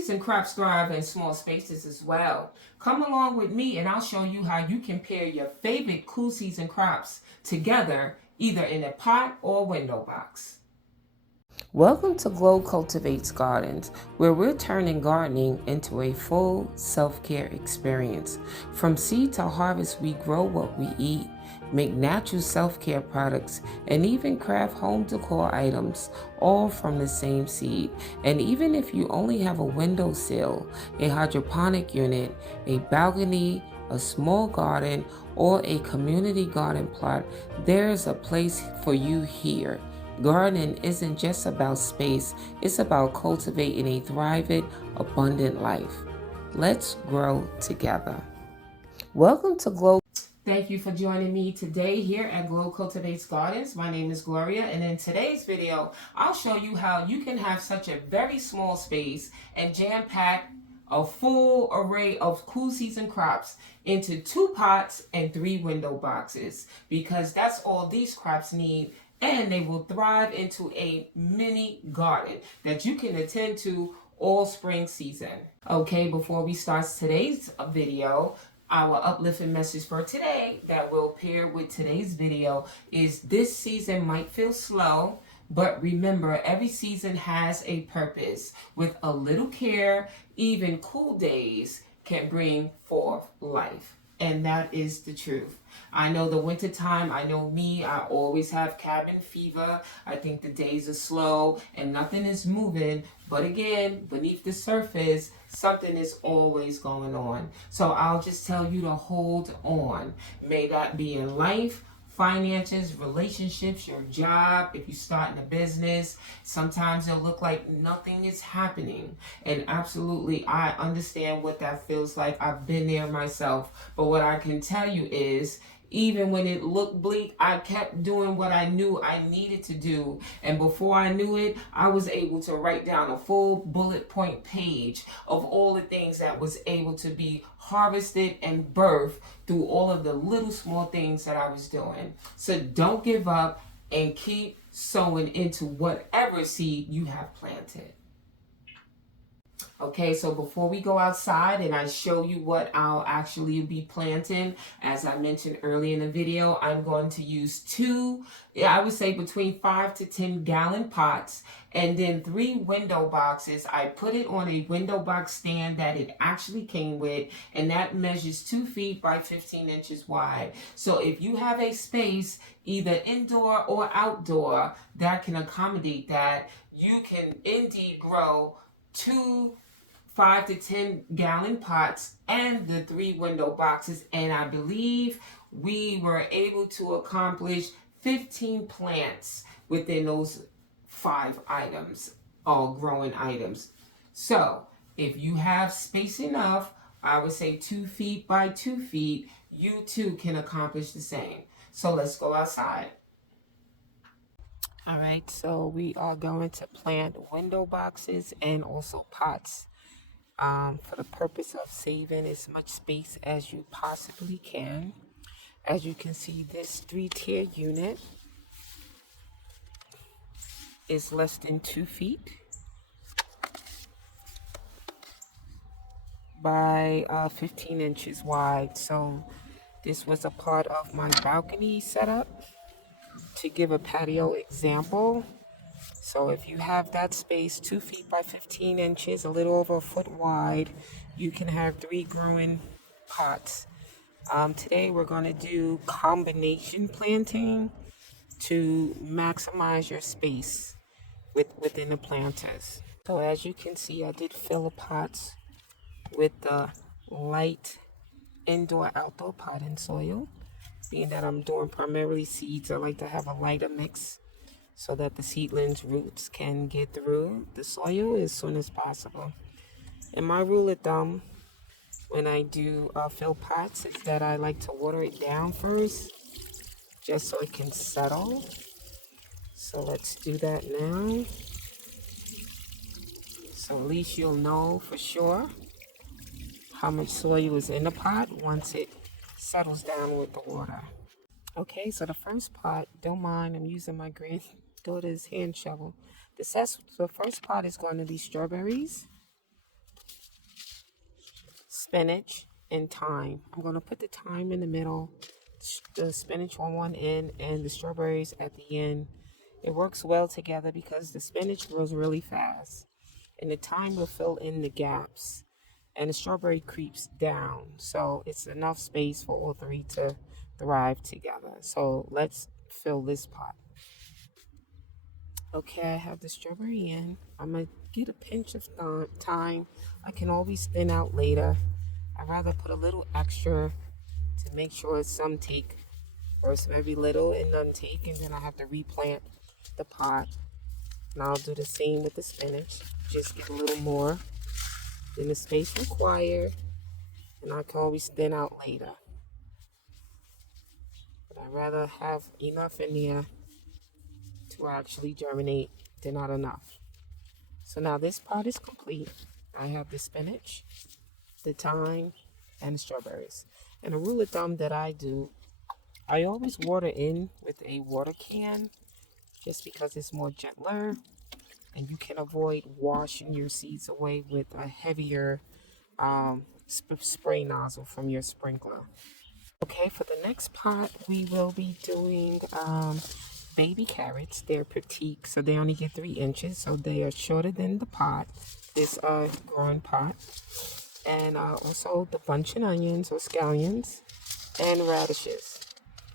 season crops thrive in small spaces as well. Come along with me and I'll show you how you can pair your favorite cool season crops together, either in a pot or window box. Welcome to Glow Cultivates Gardens, where we're turning gardening into a full self-care experience. From seed to harvest, we grow what we eat, make natural self-care products, and even craft home decor items, all from the same seed. And even if you only have a windowsill, a hydroponic unit, a balcony, a small garden, or a community garden plot, there's a place for you here. Gardening isn't just about space, it's about cultivating a thriving, abundant life. Let's grow together. Welcome to Glow. Thank you for joining me today here at Glow Cultivates Gardens. My name is Gloria, and in today's video, I'll show you how you can have such a very small space and jam-pack a full array of cool season crops into 2 pots and 3 window boxes, because that's all these crops need. And they will thrive into a mini garden that you can attend to all spring season. Okay, before we start today's video, our uplifting message for today that will pair with today's video is: this season might feel slow, but remember, every season has a purpose. With a little care, even cool days can bring forth life. And that is the truth. I know the winter time, I know me, I always have cabin fever. I think the days are slow and nothing is moving. But again, beneath the surface, something is always going on. So I'll just tell you to hold on. May that be in life, finances, relationships, your job. If you're starting a business, sometimes it'll look like nothing is happening. And absolutely, I understand what that feels like. I've been there myself. But what I can tell you is, even when it looked bleak, I kept doing what I knew I needed to do. And before I knew it, I was able to write down a full bullet point page of all the things that was able to be harvested and birthed through all of the little small things that I was doing. So don't give up and keep sowing into whatever seed you have planted. Okay, so before we go outside and I show you what I'll actually be planting, as I mentioned earlier in the video, I'm going to use 2, I would say between 5 to 10 gallon pots, and then 3 window boxes. I put it on a window box stand that it actually came with, and that measures 2 feet by 15 inches wide. So if you have a space, either indoor or outdoor, that can accommodate that, you can indeed grow 2 5 to 10 gallon pots and the 3 window boxes. And I believe we were able to accomplish 15 plants within those 5 items, all growing items. So if you have space enough, I would say 2 feet by 2 feet, you too can accomplish the same. So let's go outside. All right, so we are going to plant window boxes and also pots. For the purpose of saving as much space as you possibly can. As you can see, this 3-tier unit is less than 2 feet by 15 inches wide. So this was a part of my balcony setup to give a patio example. So if you have that space, 2 feet by 15 inches, a little over a foot wide, you can have 3 growing pots. Today we're going to do combination planting to maximize your space within the planters. So as you can see, I did fill the pots with the light indoor-outdoor potting soil. Being that I'm doing primarily seeds, I like to have a lighter mix so that the seedlings' roots can get through the soil as soon as possible. And my rule of thumb when I do fill pots is that I like to water it down first, just so it can settle. So let's do that now. So at least you'll know for sure how much soil is in the pot once it settles down with the water. Okay, so the first pot, don't mind, I'm using my granddaughter's hand shovel. The first pot is going to be strawberries. spinach, and thyme. I'm going to put the thyme in the middle, the spinach on one end, and the strawberries at the end. It works well together because the spinach grows really fast, and the thyme will fill in the gaps, and the strawberry creeps down. So it's enough space for all three to thrive together. So let's fill this pot. Okay, I have the strawberry in. I'm going to get a pinch of thyme. I can always thin out later. I'd rather put a little extra to make sure some take. First, maybe little and none take, and then I have to replant the pot. And I'll do the same with the spinach. Just get a little more than the space required, and I can always thin out later. But I'd rather have enough in there to actually germinate than not enough. So now this pot is complete. I have the spinach, the thyme, and the strawberries. And a rule of thumb that I do, I always water in with a water can just because it's more gentler and you can avoid washing your seeds away with a heavier spray nozzle from your sprinkler. Okay, for the next pot, we will be doing baby carrots. They're petite, so they only get 3 inches, so they are shorter than the pot, this growing pot. And also the bunchen onions or scallions and radishes.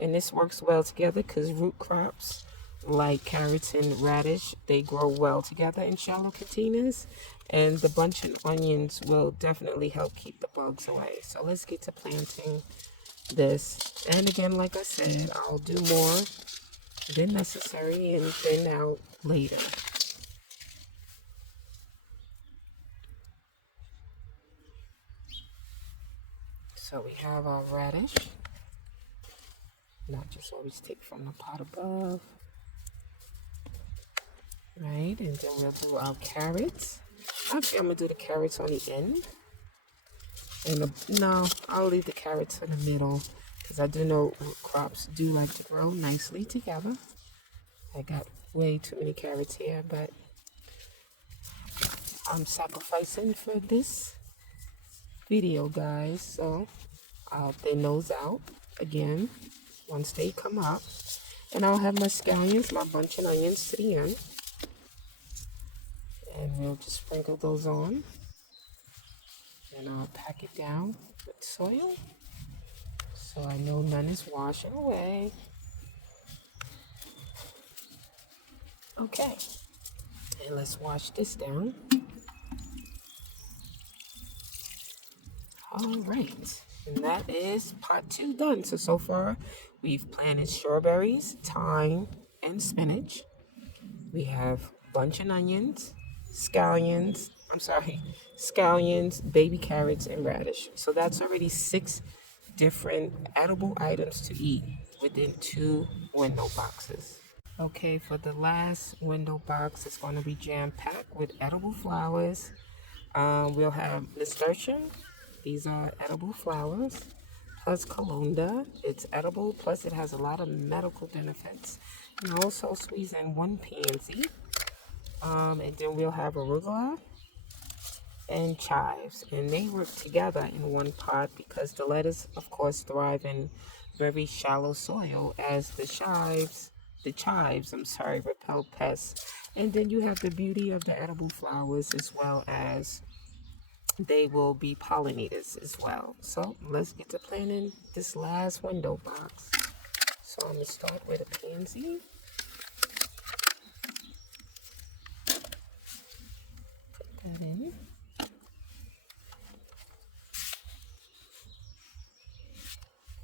And this works well together because root crops like carrots and radish, they grow well together in shallow containers. And the bunchen onions will definitely help keep the bugs away. So let's get to planting this. And again, like I said, I'll do more than necessary and thin out later. So we have our radish. Not just always take from the pot above. Right, and then we'll do our carrots. Actually, I'm going to do the carrots on the end. And no, I'll leave the carrots in the middle because I do know root crops do like to grow nicely together. I got way too many carrots here, but I'm sacrificing for this video, guys. So I'll thin those out again once they come up. And I'll have my scallions, my bunchen onions to the end. And we'll just sprinkle those on. And I'll pack it down with soil so I know none is washing away. Okay, and let's wash this down. All right, and that is pot 2 done. So far we've planted strawberries, thyme, and spinach. We have bunchen onions, scallions, baby carrots, and radish. So that's already 6 different edible items to eat within 2 window boxes. Okay, for the last window box, it's going to be jam-packed with edible flowers. We'll have nasturtium. These are edible flowers. Plus calendula. It's edible, plus it has a lot of medical benefits. And also squeeze in 1 pansy. And then we'll have arugula and chives, and they work together in one pot because the lettuce, of course, thrive in very shallow soil as the chives, repel pests. And then you have the beauty of the edible flowers as well as they will be pollinators as well. So let's get to planting this last window box. So I'm going to start with a pansy. Put that in.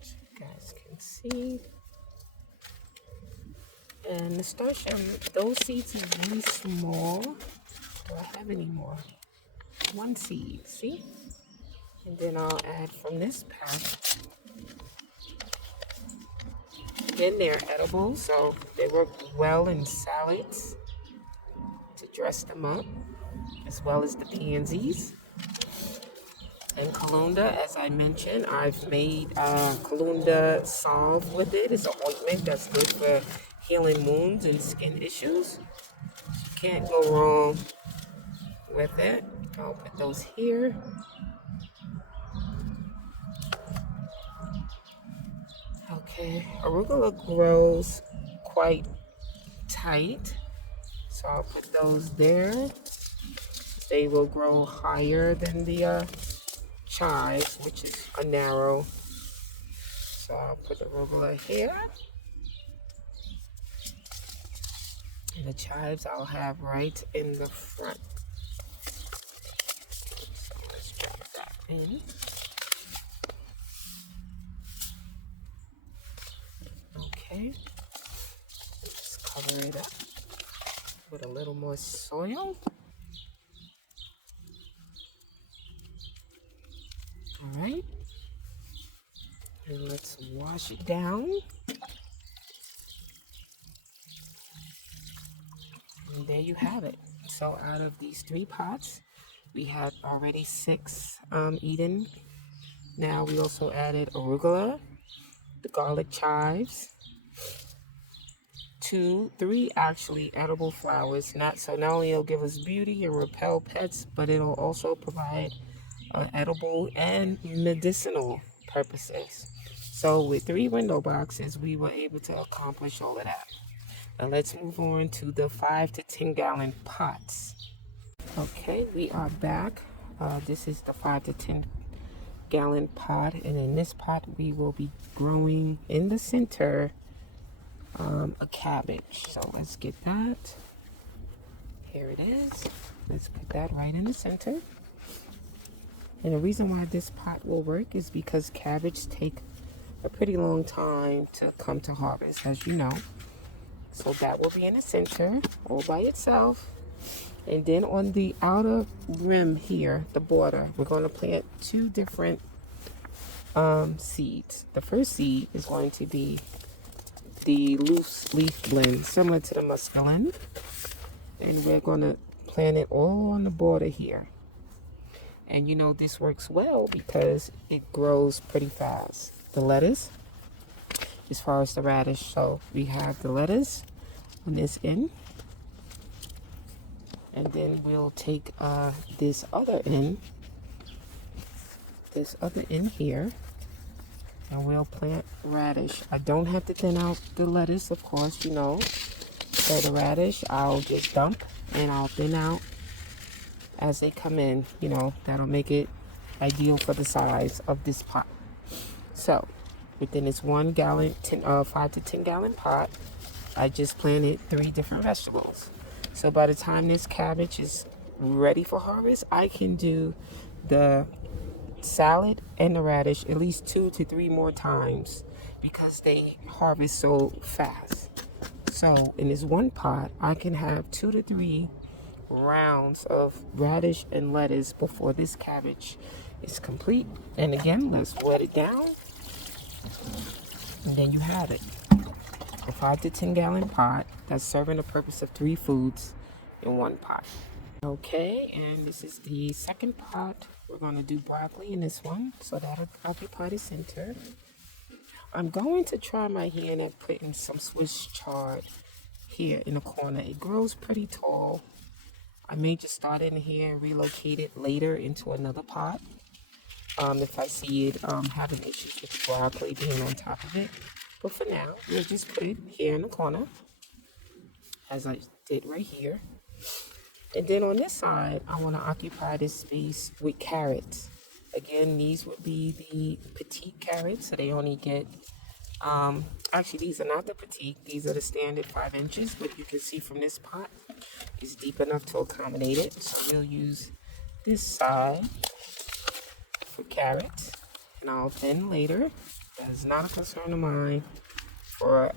So you guys can see. And nasturtium, those seeds are really small. Do I have any more? 1 seed, see? And then I'll add from this pack. Then they're edible, so they work well in salads to dress them up, as well as the pansies. And calendula, as I mentioned, I've made calendula salve with it. It's an ointment that's good for healing wounds and skin issues. Can't go wrong with it. I'll put those here. Okay, arugula grows quite tight, so I'll put those there. They will grow higher than the chives, which is a narrow. So I'll put the arugula here. And the chives I'll have right in the front. So let's drop that in. Okay. Just cover it up with a little more soil. All right. And let's wash it down. And there you have it. So out of these 3 pots, we had already 6 eaten. Now we also added arugula, the garlic chives, 2, 3 actually edible flowers. Not only it'll give us beauty and repel pets, but it'll also provide edible and medicinal purposes. So with 3 window boxes, we were able to accomplish all of that. Now let's move on to the 5 to 10 gallon pots. Okay, we are back. This is the 5 to 10 gallon pot, and in this pot we will be growing in the center a cabbage. So let's get that. Here it is. Let's put that right in the center. And the reason why this pot will work is because cabbage take a pretty long time to come to harvest, as you know. So that will be in the center all by itself. And then on the outer rim here, the border, we're going to plant 2 different seeds. The first seed is going to be the loose leaf blend, similar to the muscadine. And we're going to plant it all on the border here. And you know this works well because it grows pretty fast. The lettuce, as far as the radish, so we have the lettuce on this end. And then we'll take this other end here, and we'll plant radish. I don't have to thin out the lettuce, of course, you know. So the radish, I'll just dump and I'll thin out as they come in. You know, that'll make it ideal for the size of this pot. So within this 1 gallon, 5 to 10 gallon pot, I just planted 3 different vegetables. So by the time this cabbage is ready for harvest, I can do the salad and the radish at least 2 to 3 more times because they harvest so fast. So in this 1 pot, I can have 2 to 3 rounds of radish and lettuce before this cabbage is complete. And again, let's wet it down. And then you have it. A 5 to 10 gallon pot that's serving the purpose of 3 foods in 1 pot. Okay, and this is the second pot. We're going to do broccoli in this one, so that'll occupy the center. I'm going to try my hand at putting some Swiss chard here in the corner. It grows pretty tall. I may just start in here and relocate it later into another pot if I see it having issues with the broccoli being on top of it. But for now, we'll just put it here in the corner, as I did right here. And then on this side, I want to occupy this space with carrots. Again, these would be the petite carrots, so they only get, actually these are not the petite, these are the standard 5 inches, but you can see from this pot, it's deep enough to accommodate it. So we'll use this side for carrots, and I'll thin later. That is not a concern of mine. For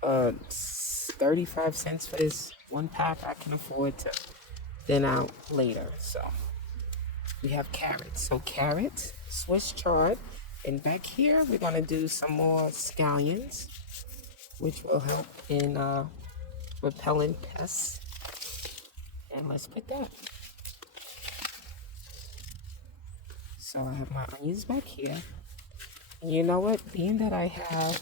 35 cents for this 1 pack, I can afford to thin out later. So we have carrots. So carrots, Swiss chard, and back here we're gonna do some more scallions, which will help in repelling pests. And let's put that. So I have my onions back here. And you know what? Being that I have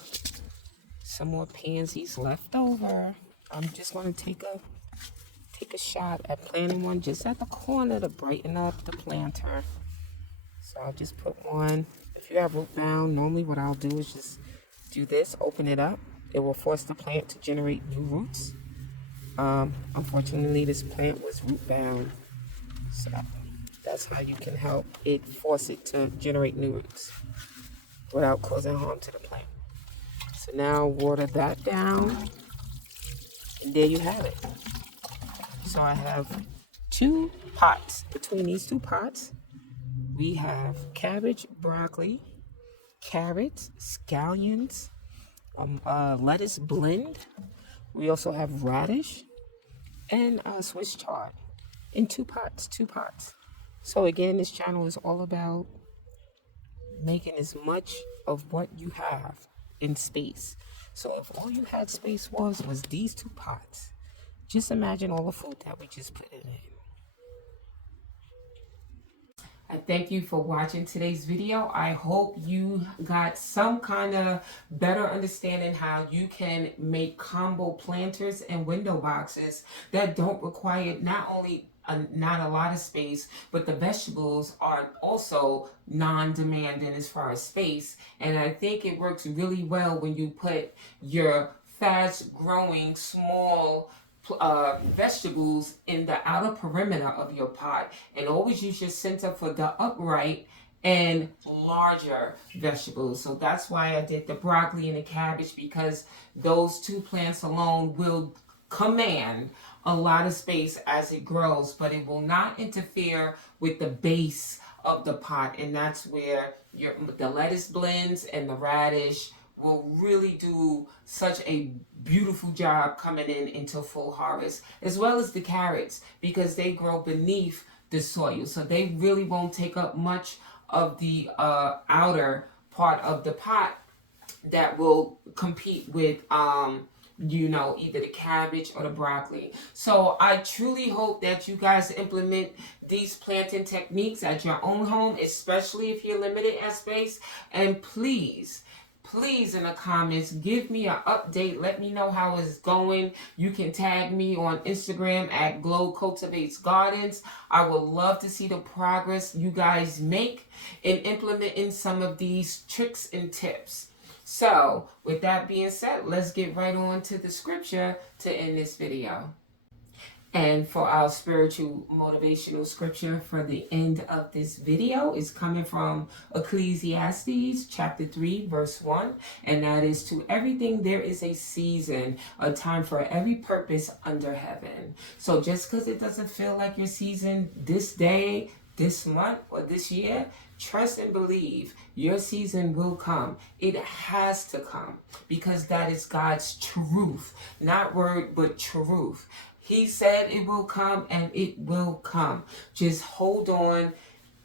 some more pansies left over, I'm just going to take a shot at planting one just at the corner to brighten up the planter. So I'll just put one. If you have root bound, normally what I'll do is just do this, open it up, it will force the plant to generate new roots. Unfortunately, this plant was root bound, so that's how you can help it force it to generate new roots without causing harm to the plant. So now water that down, and there you have it. So I have 2 pots. Between these 2 pots, we have cabbage, broccoli, carrots, scallions, lettuce blend. We also have radish and Swiss chard in 2 pots. So again, this channel is all about making as much of what you have in space. So if all you had space was these 2 pots, just imagine all the food that we just put in it. I thank you for watching today's video. I hope you got some kind of better understanding how you can make combo planters and window boxes that don't require not only not a lot of space, but the vegetables are also non-demanding as far as space. And I think it works really well when you put your fast-growing small vegetables in the outer perimeter of your pot, and always use your center for the upright and larger vegetables. So that's why I did the broccoli and the cabbage, because those 2 plants alone will command a lot of space as it grows, but it will not interfere with the base of the pot. And that's where the lettuce blends and the radish will really do such a beautiful job coming into full harvest, as well as the carrots, because they grow beneath the soil, so they really won't take up much of the outer part of the pot that will compete with either the cabbage or the broccoli. So I truly hope that you guys implement these planting techniques at your own home, especially if you're limited at space. And please in the comments, give me an update. Let me know how it's going. You can tag me on Instagram at Glow Cultivates Gardens. I would love to see the progress you guys make in implementing some of these tricks and tips. So with that being said, let's get right on to the scripture to end this video. And for our spiritual motivational scripture for the end of this video is coming from Ecclesiastes chapter 3 verse 1. And that is, to everything there is a season, a time for every purpose under heaven. So just because it doesn't feel like your season this day, this month, or this year, trust and believe your season will come. It has to come, because that is God's truth. Not word, but truth. He said it will come, and it will come. Just hold on.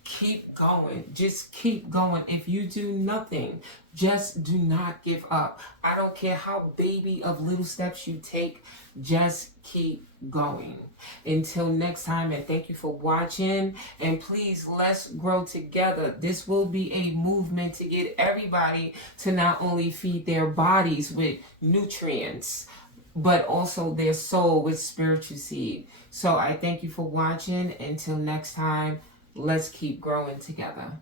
Keep going. Just keep going. If you do nothing, just do not give up. I don't care how baby of little steps you take. Just keep going. Until next time, and thank you for watching. And please, let's grow together. This will be a movement to get everybody to not only feed their bodies with nutrients, but also their soul with spiritual seed. So I thank you for watching. Until next time, let's keep growing together.